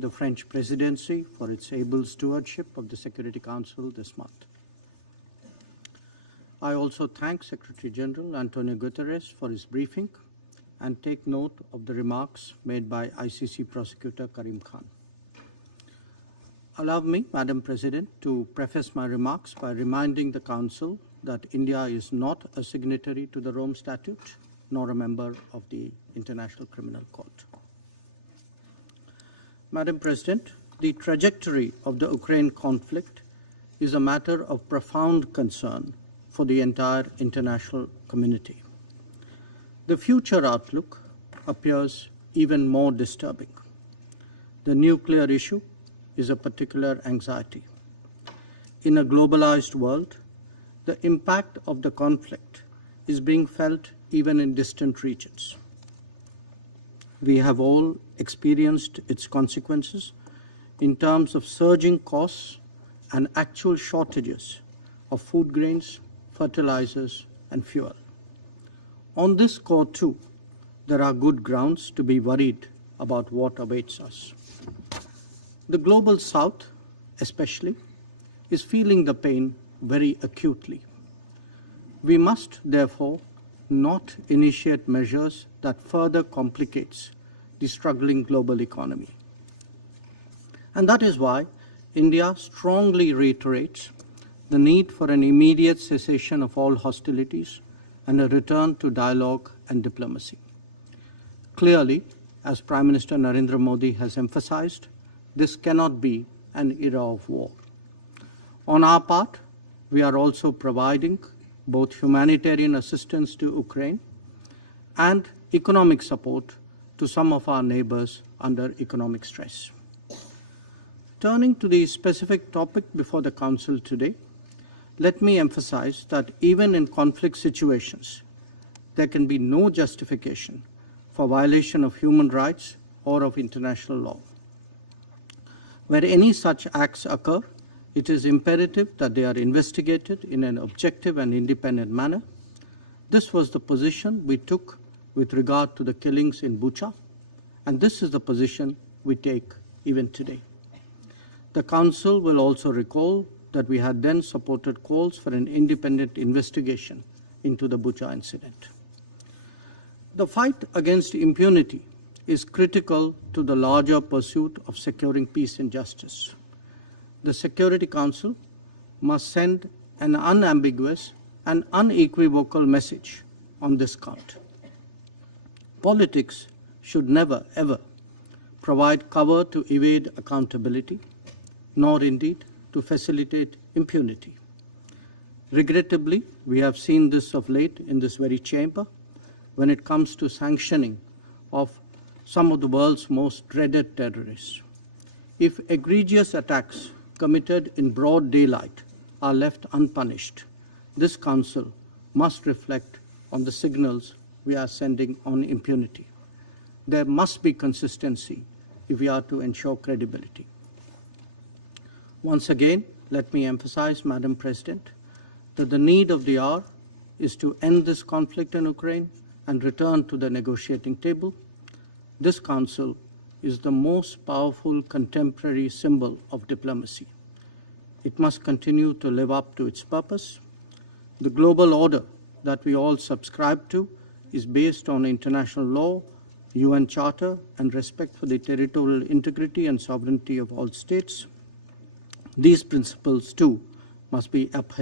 thank the French presidency for its able stewardship of the Security Council this month. I also thank Secretary General Antonio Guterres for his briefing and take note of the remarks made by ICC Prosecutor Karim Khan. Allow me, Madam President, to preface my remarks by reminding the Council that India is not a signatory to the Rome Statute, nor a member of the International Criminal Court. Madam President, the trajectory of the Ukraine conflict is a matter of profound concern for the entire international community. The future outlook appears even more disturbing. The nuclear issue is a particular anxiety. In a globalized world, the impact of the conflict is being felt even in distant regions. We have all experienced its consequences in terms of surging costs and actual shortages of food grains, fertilizers, and fuel. On this score, too, there are good grounds to be worried about what awaits us. The Global South, especially, is feeling the pain very acutely. We must, therefore, not initiate measures that further complicates the struggling global economy. And that is why India strongly reiterates the need for an immediate cessation of all hostilities and a return to dialogue and diplomacy. Clearly, as Prime Minister Narendra Modi has emphasized, this cannot be an era of war. On our part, we are also providing both humanitarian assistance to Ukraine and economic support to some of our neighbors under economic stress. Turning to the specific topic before the Council today, let me emphasize that even in conflict situations, there can be no justification for violation of human rights or of international law. Where any such acts occur, it is imperative that they are investigated in an objective and independent manner. This was the position we took with regard to the killings in Bucha, and this is the position we take even today. The Council will also recall that we had then supported calls for an independent investigation into the Bucha incident. The fight against impunity is critical to the larger pursuit of securing peace and justice. The Security Council must send an unambiguous and unequivocal message on this count. Politics should never, ever provide cover to evade accountability, nor indeed to facilitate impunity. Regrettably, we have seen this of late in this very chamber when it comes to sanctioning of some of the world's most dreaded terrorists. If egregious attacks committed in broad daylight are left unpunished, this Council must reflect on the signals we are sending on impunity. There must be consistency if we are to ensure credibility. Once again, let me emphasize, Madam President, that the need of the hour is to end this conflict in Ukraine and return to the negotiating table. This Council is the most powerful contemporary symbol of diplomacy. It must continue to live up to its purpose. The global order that we all subscribe to is based on international law, UN Charter, and respect for the territorial integrity and sovereignty of all states. These principles, too, must be upheld.